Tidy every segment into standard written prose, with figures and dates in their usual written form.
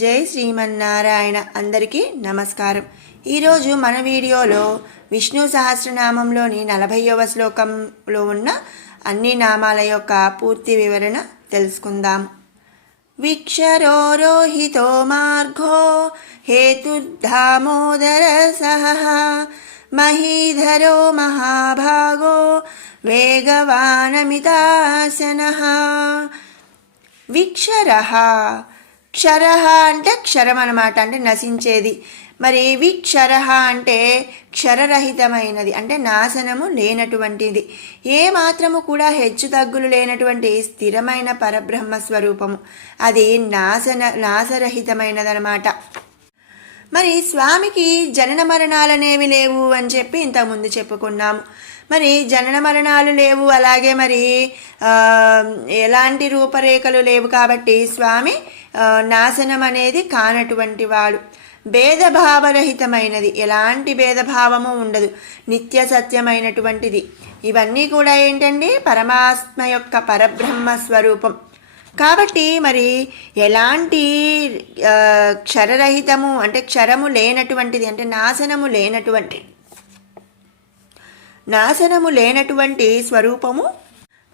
జై శ్రీమన్నారాయణ. అందరికీ నమస్కారం. ఈరోజు మన వీడియోలో విష్ణు సహస్రనామంలోని 40వ శ్లోకంలో ఉన్న అన్ని నామాల యొక్క పూర్తి వివరణ తెలుసుకుందాం. విక్షరో రోహితో మార్గో హేతుర్ధామోదర సహ మహీధరో మహాభాగో వేగవానమితాసనః. విక్షరః, క్షర అంటే క్షరం అన్నమాట, అంటే నశించేది. మరి విక్షర అంటే క్షరరహితమైనది, అంటే నాశనము లేనటువంటిది, ఏ మాత్రము కూడా హెచ్చు తగ్గులు లేనటువంటి స్థిరమైన పరబ్రహ్మ స్వరూపము. అది నాశరహితమైనదనమాట. మరి స్వామికి జనన మరణాలనేవి లేవు అని చెప్పి ఇంతకుముందు చెప్పుకున్నాము. మరి జనన మరణాలు లేవు, అలాగే మరి ఎలాంటి రూపరేఖలు లేవు కాబట్టి స్వామి నాశనం అనేది కానటువంటి వాడు. భేదభావరహితమైనది, ఎలాంటి భేదభావము ఉండదు, నిత్య సత్యమైనటువంటిది. ఇవన్నీ కూడా ఏంటండి, పరమాత్మ యొక్క పరబ్రహ్మ స్వరూపం కాబట్టి మరి ఎలాంటి క్షరరహితము అంటే క్షరము లేనటువంటిది, అంటే నాశనము లేనటువంటి స్వరూపము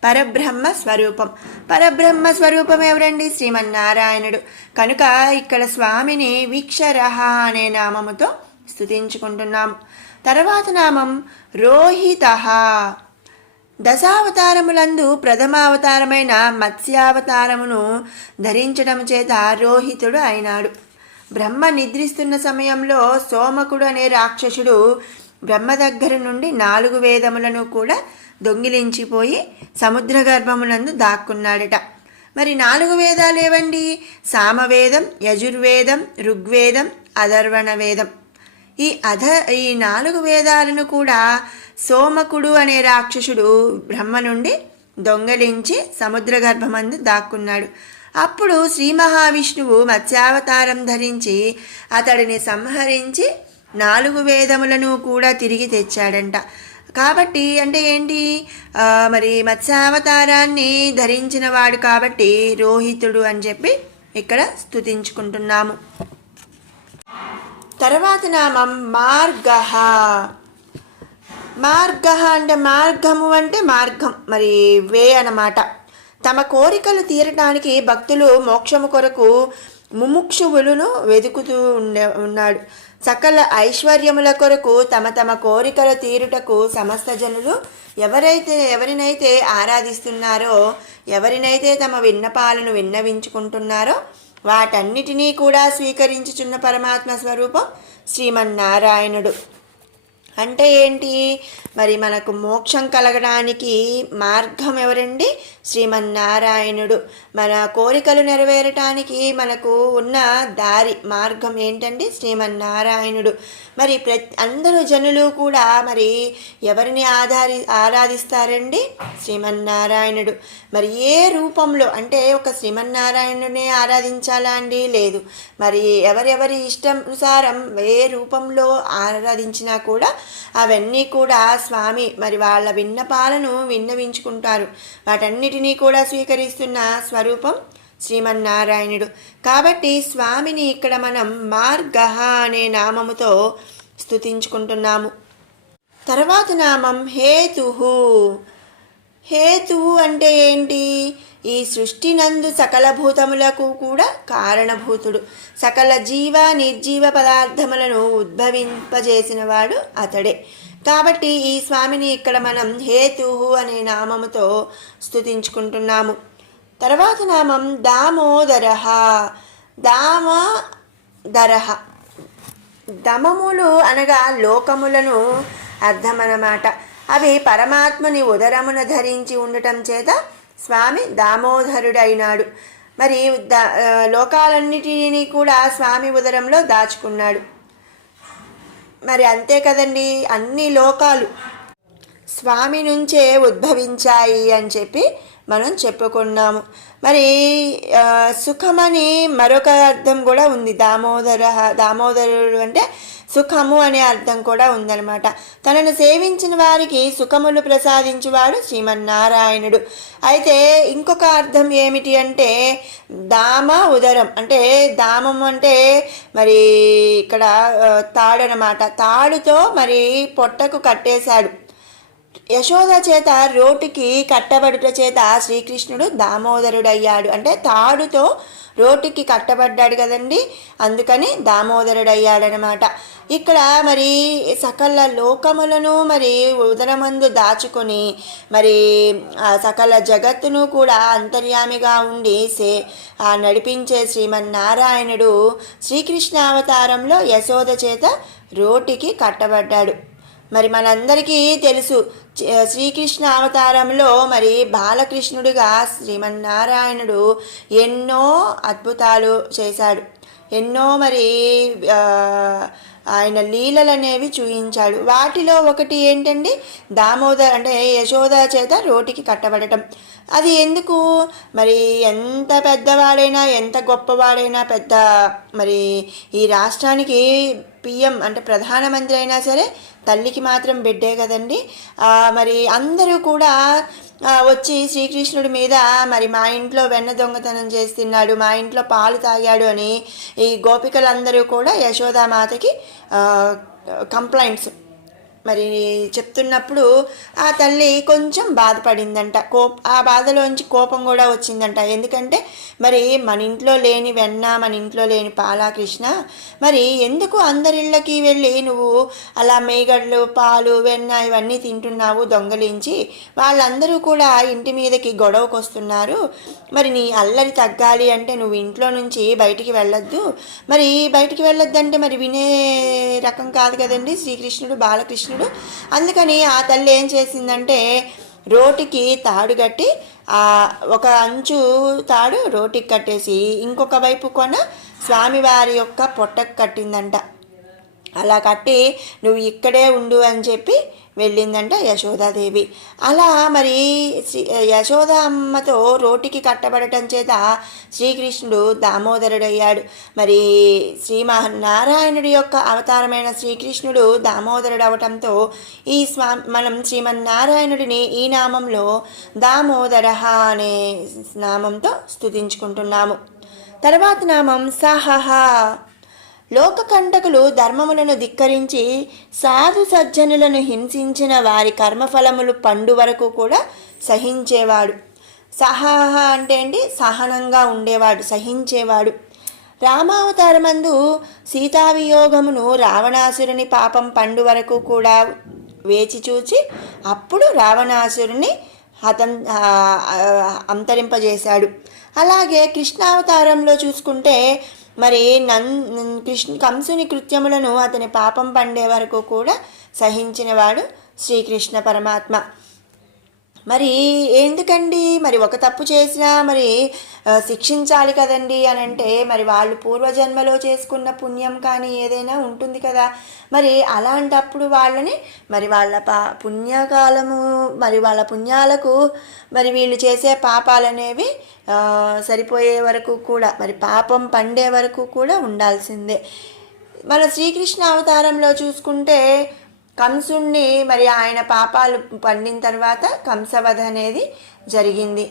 పరబ్రహ్మ స్వరూపం. పరబ్రహ్మ స్వరూపం ఎవరండి? శ్రీమన్నారాయణుడు. కనుక ఇక్కడ స్వామిని వీక్షరః అనే నామముతో స్తుతించుకుంటున్నాము. తర్వాత నామం రోహితః. దశావతారములందు ప్రథమావతారమైన మత్స్యావతారమును ధరించడం చేత రోహితుడు అయినాడు. బ్రహ్మ నిద్రిస్తున్న సమయంలో సోమకుడు అనే రాక్షసుడు బ్రహ్మ దగ్గర నుండి 4 వేదములను కూడా దొంగిలించిపోయి సముద్ర గర్భమునందు దాక్కున్నాడట. మరి 4 వేదాలు ఏవండి? సామవేదం, యజుర్వేదం, ఋగ్వేదం, అథర్వణ వేదం. ఈ 4 వేదాలను కూడా సోమకుడు అనే రాక్షసుడు బ్రహ్మ నుండి దొంగలించి సముద్ర గర్భమందు దాక్కున్నాడు. అప్పుడు శ్రీ మహావిష్ణువు మత్స్యావతారం ధరించి అతడిని సంహరించి 4 వేదములను కూడా తిరిగి తెచ్చాడంట. కాబట్టి అంటే ఏంటి, మరి మత్స్యావతారాన్ని ధరించిన వాడు కాబట్టి రోహితుడు అని చెప్పి ఇక్కడ స్తుతించుకుంటున్నాము. తర్వాత నామం మార్గః. మార్గః అంటే మార్గము అంటే మార్గం, మరి వే అన్నమాట. తమ కోరికలు తీరటానికి భక్తులు మోక్షము కొరకు ముముక్షువులను వెతుకుతూ ఉన్నాడు. సకల ఐశ్వర్యముల కొరకు తమ కోరికల తీరుటకు సమస్త జనులు ఎవరినైతే ఆరాధిస్తున్నారో, ఎవరినైతే తమ విన్నపాలను విన్నవించుకుంటున్నారో వాటన్నిటినీ కూడా స్వీకరించుచున్న పరమాత్మ స్వరూపం శ్రీమన్నారాయణుడు. అంటే ఏంటి, మరి మనకు మోక్షం కలగడానికి మార్గం ఎవరండి? శ్రీమన్నారాయణుడు. మన కోరికలు నెరవేరటానికి మనకు ఉన్న దారి మార్గం ఏంటండి? శ్రీమన్నారాయణుడు. మరి అందరూ జనులు కూడా మరి ఎవరిని ఆరాధిస్తారండి? శ్రీమన్నారాయణుడు. మరి ఏ రూపంలో అంటే ఒక శ్రీమన్నారాయణునే ఆరాధించాలా అండి? లేదు. మరి ఎవరెవరి ఇష్టానుసారం ఏ రూపంలో ఆరాధించినా కూడా అవన్నీ కూడా స్వామి మరి వాళ్ళ విన్నపాలను విన్నవించుకుంటారు. వాటన్నిటినీ కూడా స్వీకరిస్తున్న స్వరూపం శ్రీమన్నారాయణుడు. కాబట్టి స్వామిని ఇక్కడ మనం మార్గః అనే నామముతో స్తుతించుకుంటున్నాము. తర్వాత నామం హేతుః. హేతువు అంటే ఏంటి? ఈ సృష్టి నందు సకల భూతములకు కూడా కారణభూతుడు. సకల జీవ నిర్జీవ పదార్థములను ఉద్భవింపజేసిన వాడు అతడే. కాబట్టి ఈ స్వామిని ఇక్కడ మనం హేతుః అనే నామముతో స్తుతించుకుంటున్నాము. తర్వాత నామం దామోదరః. దామోదరః దమములు అనగా లోకములను అర్థమన్నమాట. అవి పరమాత్మని ఉదరమున ధరించి ఉండటం చేత స్వామి దామోదరుడైనాడు. మరి లోకాలన్నిటినీ కూడా స్వామి ఉదరంలో దాచుకున్నాడు. మరి అంతే కదండి, అన్ని లోకాలు స్వామి నుంచే ఉద్భవించాయి అని చెప్పి మనం చెప్పుకున్నాము. మరి సుఖమని మరొక అర్థం కూడా ఉంది. దామోదరుడు అంటే సుఖము అనే అర్థం కూడా ఉందన్నమాట. తనను సేవించిన వారికి సుఖములు ప్రసాదించువాడు శ్రీమన్నారాయణుడు. అయితే ఇంకొక అర్థం ఏమిటి అంటే దామ ఉదరం, అంటే దామం అంటే మరి ఇక్కడ తాడు అనమాట. తాడుతో మరి పొట్టకు కట్టేశాడు. యశోద చేత రోటికి కట్టబడుట చేత శ్రీకృష్ణుడు దామోదరుడయ్యాడు. అంటే తాడుతో రోటికి కట్టబడ్డాడు కదండి, అందుకని దామోదరుడయ్యాడనమాట. ఇక్కడ మరి సకల లోకములను మరి ఉదరమందు దాచుకొని మరి సకల జగత్తును కూడా అంతర్యామిగా ఉండి నడిపించే శ్రీమన్నారాయణుడు శ్రీకృష్ణావతారంలో యశోద చేత రోటికి కట్టబడ్డాడు. మరి మనందరికీ తెలుసు శ్రీకృష్ణ అవతారంలో మరి బాలకృష్ణుడిగా శ్రీమన్నారాయణుడు ఎన్నో అద్భుతాలు చేశాడు, ఎన్నో మరి ఆయన లీలలు అనేవి చూయించాడు. వాటిలో ఒకటి ఏంటండి, దామోదర్ అంటే యశోద చేత రోటికి కట్టబడటం. అది ఎందుకు మరి ఎంత పెద్దవాడైనా ఎంత గొప్పవాడైనా పెద్ద మరి ఈ రాష్ట్రానికి పిఎం అంటే ప్రధానమంత్రి అయినా సరే తల్లికి మాత్రం బిడ్డే కదండి. మరి అందరూ కూడా వచ్చి శ్రీకృష్ణుడి మీద మరి మా ఇంట్లో వెన్న దొంగతనం చేస్తున్నాడు, మా ఇంట్లో పాలు తాగాడు అని ఈ గోపికలందరూ కూడా యశోదామాతకి కంప్లైంట్స్ మరి చెప్తున్నప్పుడు ఆ తల్లి కొంచెం బాధపడిందంట. ఆ బాధలోంచి కోపం కూడా వచ్చిందంట. ఎందుకంటే మరి మన ఇంట్లో లేని వెన్న, మన ఇంట్లో లేని పాలా కృష్ణ, మరి ఎందుకు అందరిళ్ళకి వెళ్ళి నువ్వు అలా మేగడ్లు పాలు వెన్న ఇవన్నీ తింటున్నావు దొంగలించి? వాళ్ళందరూ కూడా ఇంటి మీదకి గొడవకు వస్తున్నారు. మరి నీ అల్లరి తగ్గాలి అంటే నువ్వు ఇంట్లో నుంచి బయటికి వెళ్ళొద్దు. మరి బయటికి వెళ్ళొద్దంటే మరి వినే రకం కాదు కదండి శ్రీకృష్ణుడు బాలకృష్ణుడు. అందుకని ఆ తల్లి ఏం చేసిందంటే రోటికి తాడు కట్టి ఒక అంచు తాడు రోటికి కట్టేసి ఇంకొక వైపు కొన స్వామివారి యొక్క పొట్టకు కట్టిందంట. అలా కట్టి నువ్వు ఇక్కడే ఉండు అని చెప్పి వెళ్ళిందంట యశోదాదేవి. అలా మరి యశోద అమ్మతో రోటికి కట్టబడటం చేత శ్రీకృష్ణుడు దామోదరుడయ్యాడు. మరి శ్రీమన్నారాయణుడి యొక్క అవతారమైన శ్రీకృష్ణుడు దామోదరుడు అవటంతో మనం శ్రీమన్నారాయణుడిని ఈ నామంలో దామోదర అనే నామంతో స్తుతించుకుంటున్నాము. తర్వాత నామం సహహ. లోకకంటకులు ధర్మములను ధిక్కరించి సాధు సజ్జనులను హింసించిన వారి కర్మఫలములు పండు వరకు కూడా సహించేవాడు. సహహ అంటే ఏంటి, సహనంగా ఉండేవాడు, సహించేవాడు. రామావతారమందు సీతావియోగమును రావణాసురుని పాపం పండు వరకు కూడా వేచి చూచి అప్పుడు రావణాసురుని అంతరింపజేశాడు. అలాగే కృష్ణావతారంలో చూసుకుంటే మరి కంసుని కృత్యములను అతని పాపం పండే వరకు కూడా సహించినవాడు శ్రీకృష్ణ పరమాత్మ. మరి ఎందుకండి మరి ఒక తప్పు చేసినా మరి శిక్షించాలి కదండి అని అంటే మరి వాళ్ళు పూర్వజన్మలో చేసుకున్న పుణ్యం కానీ ఏదైనా ఉంటుంది కదా. మరి అలాంటప్పుడు వాళ్ళని మరి వాళ్ళ పుణ్యకాలము మరి వాళ్ళ పుణ్యాలకు మరి వీళ్ళు చేసే పాపాలనేవి సరిపోయే వరకు కూడా మరి పాపం పండే వరకు కూడా ఉండాల్సిందే. మన శ్రీకృష్ణ అవతారంలో చూసుకుంటే కంసుణ్ణి మరి ఆయన పాపాలు పండిన తర్వాత కంసవధ అనేది జరిగింది.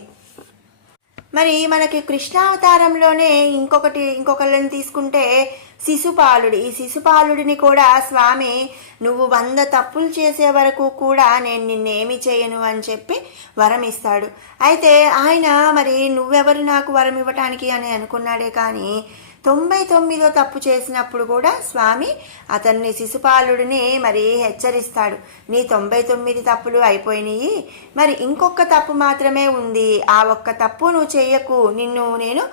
మరి మనకి కృష్ణావతారంలోనే ఇంకొకళ్ళని తీసుకుంటే శిశుపాలుడు. ఈ శిశుపాలుడిని కూడా స్వామి నువ్వు 100 తప్పులు చేసే వరకు కూడా నేను నిన్నేమి చేయను అని చెప్పి వరం ఇస్తాడు. అయితే ఆయన మరి నువ్వెవరు నాకు వరం ఇవ్వటానికి అని అనుకున్నాడే కానీ 99వ తప్పు చేసినప్పుడు కూడా స్వామి అతన్ని శిశుపాలుడిని మరి హెచ్చరిస్తాడు. నీ 99 తప్పులు అయిపోయినాయి, మరి ఇంకొక తప్పు మాత్రమే ఉంది, ఆ ఒక్క తప్పు నువ్వు చెయ్యకు, నిన్ను నేను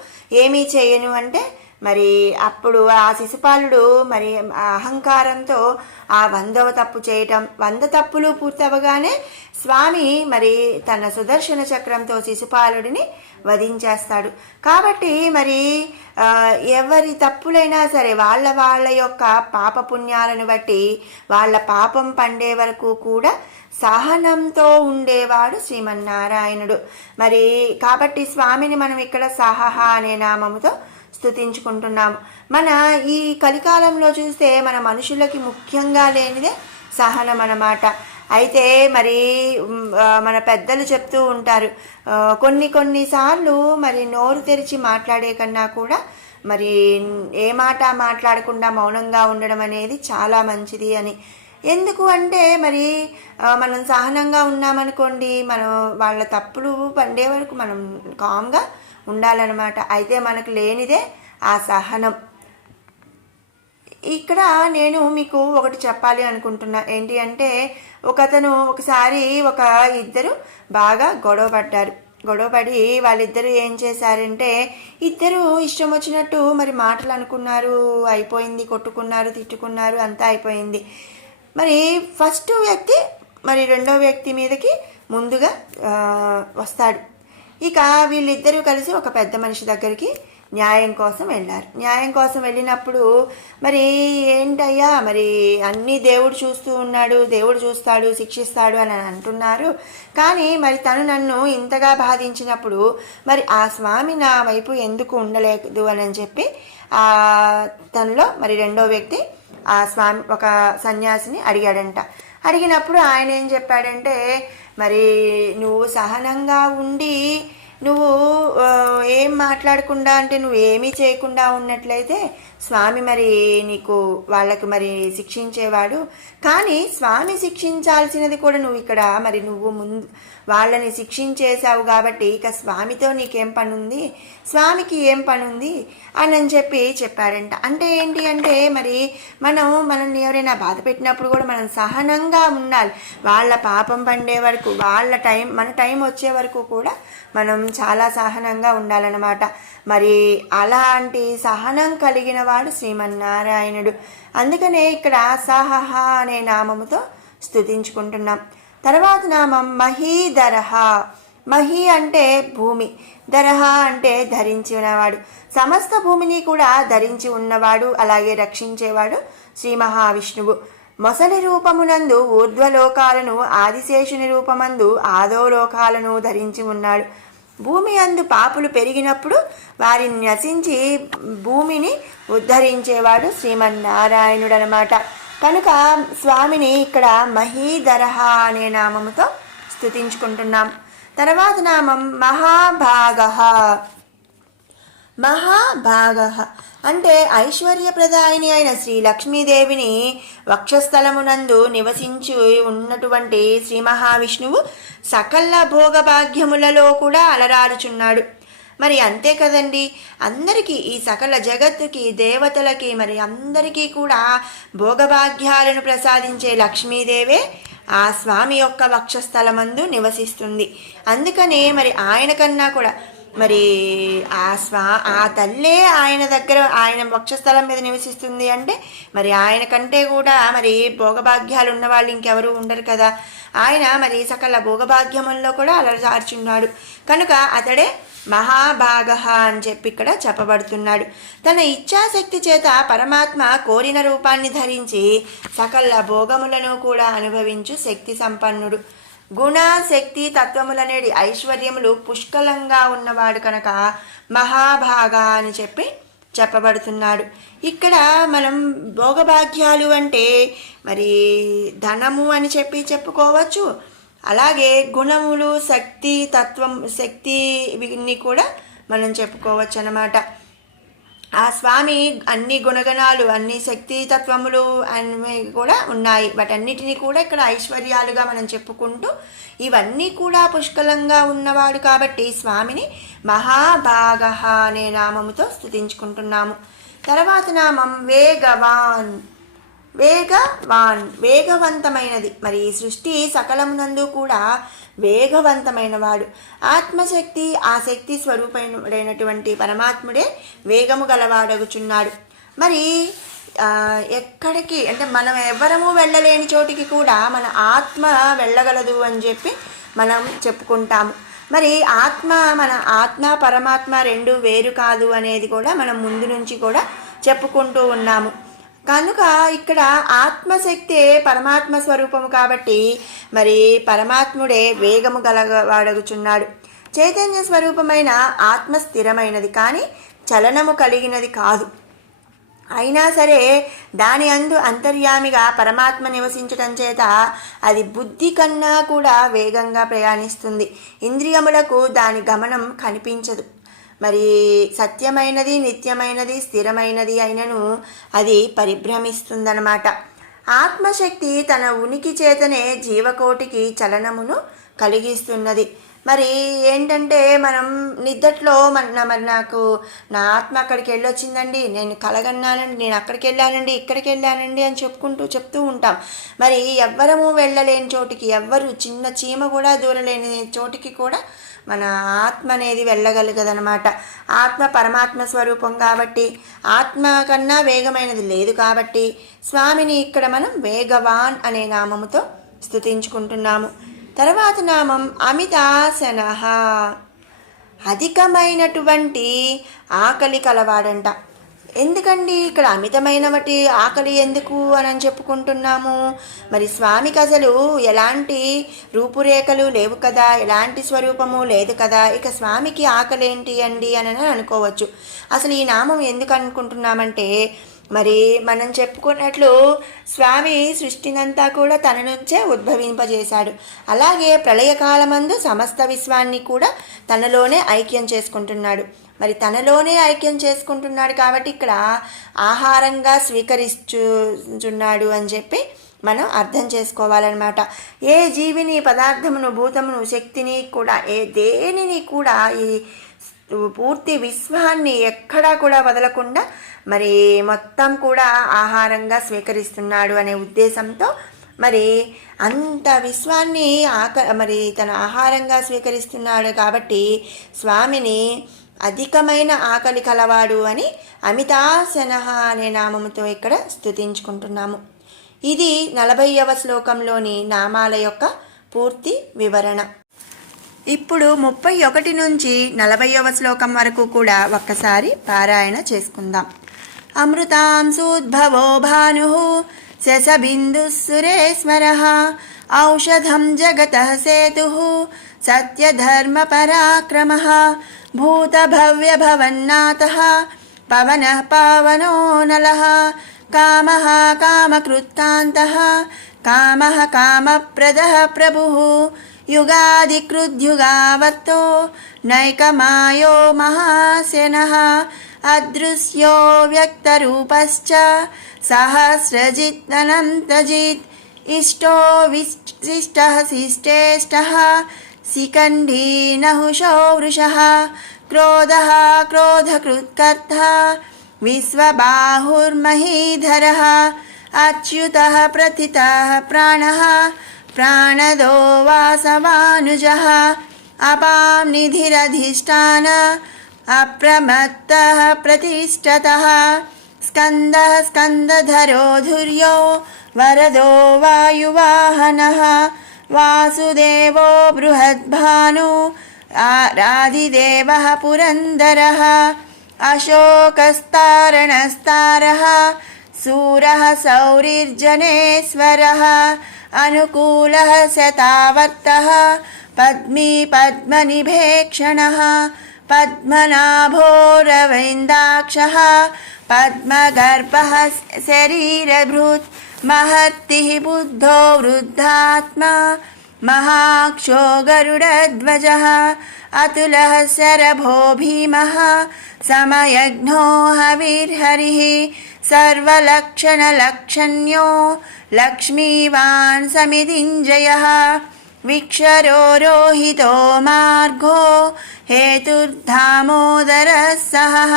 ఏమీ చేయను అంటే మరి అప్పుడు ఆ శిశుపాలుడు మరి అహంకారంతో ఆ 100వ తప్పు చేయటం, 100 తప్పులు పూర్తవగానే స్వామి మరి తన సుదర్శన చక్రంతో శిశుపాలుడిని వధించేస్తాడు. కాబట్టి మరి ఎవరి తప్పులైనా సరే వాళ్ళ యొక్క పాపపుణ్యాలను బట్టి వాళ్ళ పాపం పండే వరకు కూడా సహనంతో ఉండేవాడు శ్రీమన్నారాయణుడు. మరి కాబట్టి స్వామిని మనం ఇక్కడ సహహ అనే నామముతో స్తుతించుకుంటున్నాము. మన ఈ కలికాలంలో చూస్తే మన మనుషులకి ముఖ్యంగా లేనిదే సహనం అన్నమాట. అయితే మరి మన పెద్దలు చెప్తూ ఉంటారు, కొన్నిసార్లు మరి నోరు తెరిచి మాట్లాడే కన్నా కూడా మరి ఏ మాట మాట్లాడకుండా మౌనంగా ఉండడం అనేది చాలా మంచిది అని. ఎందుకు అంటే మరి మనం సహనంగా ఉన్నామనుకోండి, మనం వాళ్ళ తప్పులు పండే వరకు మనం కామ్గా ఉండాలన్నమాట. అయితే మనకు లేనిదే ఆ సహనం. ఇక్కడ నేను మీకు ఒకటి చెప్పాలి అనుకుంటున్నా. ఏంటి అంటే, ఒకసారి ఇద్దరు బాగా గొడవపడి వాళ్ళిద్దరూ ఏం చేశారంటే, ఇద్దరు ఇష్టం వచ్చినట్టు మరి మాటలు అనుకున్నారు, అయిపోయింది, కొట్టుకున్నారు, తిట్టుకున్నారు, అంతా అయిపోయింది. మరి ఫస్ట్ వ్యక్తి మరి రెండో వ్యక్తి మీదకి ముందుగా వస్తాడు. ఇక వీళ్ళిద్దరూ కలిసి ఒక పెద్ద మనిషి దగ్గరికి న్యాయం కోసం వెళ్ళారు. న్యాయం కోసం వెళ్ళినప్పుడు మరి ఏంటయ్యా, మరి అన్నీ దేవుడు చూస్తూ ఉన్నాడు, దేవుడు చూస్తాడు, శిక్షిస్తాడు అని అంటున్నారు. కానీ మరి తను నన్ను ఇంతగా బాధించినప్పుడు మరి ఆ స్వామి నా వైపు ఎందుకు ఉండలేదు అని చెప్పి తనలో మరి రెండో వ్యక్తి ఆ స్వామి ఒక సన్యాసిని అడిగాడంట. అడిగినప్పుడు ఆయన ఏం చెప్పాడంటే, మరి నువ్వు సహనంగా ఉండి నువ్వు ఏం మాట్లాడకుండా అంటే నువ్వు ఏమీ చేయకుండా ఉన్నట్లయితే స్వామి మరి నీకు వాళ్ళకి మరి శిక్షించేవాడు. కానీ స్వామి శిక్షించాల్సినది కూడా నువ్వు ఇక్కడ మరి నువ్వు ముందు వాళ్ళని శిక్షించేశావు కాబట్టి ఇక స్వామితో నీకేం పని ఉంది, స్వామికి ఏం పని ఉంది అని చెప్పాడంట. అంటే ఏంటి అంటే, మరి మనల్ని ఎవరైనా బాధ పెట్టినప్పుడు కూడా మనం సహనంగా ఉండాలి. వాళ్ళ పాపం పండే వరకు, మన టైం వచ్చే వరకు కూడా మనం చాలా సహనంగా ఉండాలన్నమాట. మరి అలాంటి సహనం కలిగిన వాడు శ్రీమన్నారాయణుడు. అందుకనే ఇక్కడ సహహ అనే నామముతో స్తుతించుకుంటున్నాం. తర్వాత నామం మహీధరహ. మహి అంటే భూమి, ధరహ అంటే ధరించినవాడు. సమస్త భూమిని కూడా ధరించి ఉన్నవాడు, అలాగే రక్షించేవాడు శ్రీ మహావిష్ణువు. మొసలి రూపమునందు ఊర్ధ్వలోకాలను, ఆదిశేషుని రూపమందు ఆదోలోకాలను ధరించి ఉన్నాడు. భూమి అందు పాపులు పెరిగినప్పుడు వారిని నశించి భూమిని ఉద్ధరించేవాడు శ్రీమన్నారాయణుడు అనమాట. కనుక స్వామిని ఇక్కడ మహీధరహ అనే నామముతో స్తుతించుకుంటున్నాం. తర్వాత నామం మహాభాగః. మహాభాగః అంటే ఐశ్వర్యప్రదాయిని అయిన శ్రీ లక్ష్మీదేవిని వక్షస్థలమునందు నివసించి ఉన్నటువంటి శ్రీ మహావిష్ణువు సకల భోగభాగ్యములలో కూడా అలరారుచున్నాడు. మరి అంతే కదండి, అందరికీ ఈ సకల జగత్తుకి, దేవతలకి, మరి అందరికీ కూడా భోగభాగ్యాలను ప్రసాదించే లక్ష్మీదేవే ఆ స్వామి యొక్క వక్షస్థలమందు నివసిస్తుంది. అందుకనే మరి ఆయన కన్నా కూడా మరి ఆ తల్లే ఆయన దగ్గర, ఆయన వక్షస్థలం మీద నివసిస్తుంది అంటే మరి ఆయన కంటే కూడా మరి భోగభాగ్యాలు ఉన్న వాళ్ళు ఇంకెవరు ఉండరు కదా. ఆయన మరి సకల భోగభాగ్యముల్లో కూడా అలరార్చున్నాడు. కనుక అతడే మహాభాగః అని చెప్పి ఇక్కడ చెప్పబడుతున్నాడు. తన ఇచ్ఛాశక్తి చేత పరమాత్మ కోరిన రూపాన్ని ధరించి సకల భోగములను కూడా అనుభవించు శక్తి సంపన్నుడు. గుణ, శక్తి, తత్వములనేది ఐశ్వర్యములు పుష్కలంగా ఉన్నవాడు కనుక మహాభాగ అని చెప్పబడుతున్నాడు. ఇక్కడ మనం భోగభాగ్యాలు అంటే మరి ధనము అని చెప్పుకోవచ్చు. అలాగే గుణములు, శక్తి ఇవన్నీ కూడా మనం చెప్పుకోవచ్చు అన్నమాట. ఆ స్వామి అన్ని గుణగణాలు, అన్ని శక్తి తత్వములు అన్నీ కూడా ఉన్నాయి. వాటన్నిటినీ కూడా ఇక్కడ ఐశ్వర్యాలుగా మనం చెప్పుకుంటూ ఇవన్నీ కూడా పుష్కలంగా ఉన్నవాడు కాబట్టి స్వామిని మహాభాగః అనే నామముతో స్తుతించుకుంటున్నాము. తర్వాత నామం వేగవాన్. వేగవంతమైనది. మరి ఈ సృష్టి సకలమునందు కూడా వేగవంతమైన వాడు ఆత్మశక్తి. ఆ శక్తి స్వరూపమైనటువంటి పరమాత్ముడే వేగము గలవాడగుచున్నాడు. మరి ఎక్కడికి అంటే మనం ఎవ్వరము వెళ్ళలేని చోటికి కూడా మన ఆత్మ వెళ్ళగలదు అని మనం చెప్పుకుంటాము. మరి మన ఆత్మ పరమాత్మ రెండు వేరు కాదు అనేది కూడా మనం ముందు నుంచి కూడా చెప్పుకుంటూ ఉన్నాము. కనుక ఇక్కడ ఆత్మశక్తే పరమాత్మ స్వరూపము కాబట్టి మరి పరమాత్ముడే వేగము గలవాడగుచున్నాడు. చైతన్య స్వరూపమైన ఆత్మ స్థిరమైనది, కానీ చలనము కలిగినది కాదు. అయినా సరే దాని అందు అంతర్యామిగా పరమాత్మ నివసించటం చేత అది బుద్ధి కన్నా కూడా వేగంగా ప్రయాణిస్తుంది. ఇంద్రియములకు దాని గమనం కనిపించదు. మరి సత్యమైనది, నిత్యమైనది, స్థిరమైనది అయినను అది పరిభ్రమిస్తుందన్నమాట. ఆత్మశక్తి తన ఉనికి చేతనే జీవకోటికి చలనమును కలిగిస్తున్నది. మరి ఏంటంటే మనం నిద్దట్లో మరి నాకు నా ఆత్మ అక్కడికి వెళ్ళొచ్చిందండి, నేను కలగన్నానండి, నేను అక్కడికి వెళ్ళానండి, ఇక్కడికి వెళ్ళానండి అని చెప్తూ ఉంటాం. మరి ఎవ్వరము వెళ్ళలేని చోటికి, ఎవ్వరు చిన్న చీమ కూడా దూరలేని చోటికి కూడా మన ఆత్మ అనేది వెళ్ళగలగదనమాట. ఆత్మ పరమాత్మ స్వరూపం కాబట్టి, ఆత్మ కన్నా వేగమైనది లేదు కాబట్టి స్వామిని ఇక్కడ మనం వేగవాన్ అనే నామముతో స్తుతించుకుంటున్నాము. తర్వాత నామం అమితాసనః, అధికమైనటువంటి ఆకలి కలవాడంట. ఎందుకండి ఇక్కడ అమితమైనటువంటి ఆకలి ఎందుకు అని చెప్పుకుంటున్నాము? మరి స్వామికి అసలు ఎలాంటి రూపురేఖలు లేవు కదా, ఎలాంటి స్వరూపము లేదు కదా, ఇక స్వామికి ఆకలి ఏంటి అండి అని అనుకోవచ్చు. అసలు ఈ నామం ఎందుకు అనుకుంటున్నామంటే, మరి మనం చెప్పుకున్నట్లు స్వామి సృష్టినంతా కూడా తన నుంచే ఉద్భవింపజేశాడు. అలాగే ప్రళయకాలమందు సమస్త విశ్వాన్ని కూడా తనలోనే ఐక్యం చేసుకుంటున్నాడు. మరి తనలోనే ఐక్యం చేసుకుంటున్నాడు కాబట్టి ఇక్కడ ఆహారంగా స్వీకరిస్తున్నాడు అని చెప్పి మనం అర్థం చేసుకోవాలన్నమాట. ఏ జీవిని, పదార్థమును, భూతమును, శక్తిని కూడా, ఏ దేనిని కూడా, ఈ పూర్తి విశ్వాన్ని ఎక్కడా కూడా వదలకుండా మరి మొత్తం కూడా ఆహారంగా స్వీకరిస్తున్నాడు అనే ఉద్దేశంతో మరి అంత విశ్వాన్ని మరి తన ఆహారంగా స్వీకరిస్తున్నాడు కాబట్టి స్వామిని అధికమైన ఆకలి కలవాడు అని అమితాసనః అనే నామముతో ఇక్కడ స్తుతించుకుంటున్నాము. ఇది 40వ శ్లోకంలోని నామాల యొక్క పూర్తి వివరణ. ఇప్పుడు 31 నుంచి 40వ శ్లోకం వరకు కూడా ఒక్కసారి పారాయణ చేసుకుందాం. అమృతాంశోద్భవో భానుః శశబిందుః సురేశ్వరః ఔషధం జగతః సేతుః సత్యధర్మ పరాక్రమః భూతభవ్యభవన్నాథః పవనః పావనో నలః కామః కామకృత్కాంతః కామః కామప్రదః ప్రభుః యుగాదికృద్యుగావర్తో నైకమాయో మహాశనః అదృశ్యో వ్యక్తరూపశ్చ సహస్రజిత్ అనంతజిత్ ఇష్టో విశిష్టః శిష్టేష్టః శిఖండీ నహుషో వృషః క్రోధః క్రోధకృత్కర్తా విశ్వబాహుర్మహీధరః అచ్యుతః ప్రథితः ప్రాణः ప్రాణదో వాసవానుజః అపాం నిధిరధిష్టాన అప్రమత్తః ప్రతిష్ఠతః స్కందః స్కందధరో ధుర్యో వరదో వాయువాహనః వాసుదేవో బృహద్భాను రాధిదేవః పురందరః అశోకస్తారణస్తారः శూరः సౌరిర్జనేశ్వరः అనుకూలः శతావర్తः పద్మీ పద్మనిభేక్షణः పద్మనాభోరవిందాక్షः పద్మగర్భः శరీరభృత్ మహర్తిః బుద్ధో వృద్ధాత్మా మహాక్షో గరుడధ్వజः అతులः శరభో భీమः సమయజ్ఞో హవిర్హరిः సర్వలక్షణలక్షణ్యో లక్ష్మీవాన్ సమిదింజయః విక్షరో రోహితో మార్గో హేతుర్ధామోదరः సహః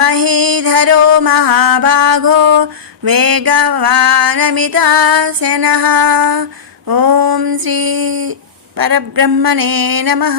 మహీధరో మహాభాగో వేగవానమితాశనః. ఓం శ్రీ పరబ్రహ్మణే నమః.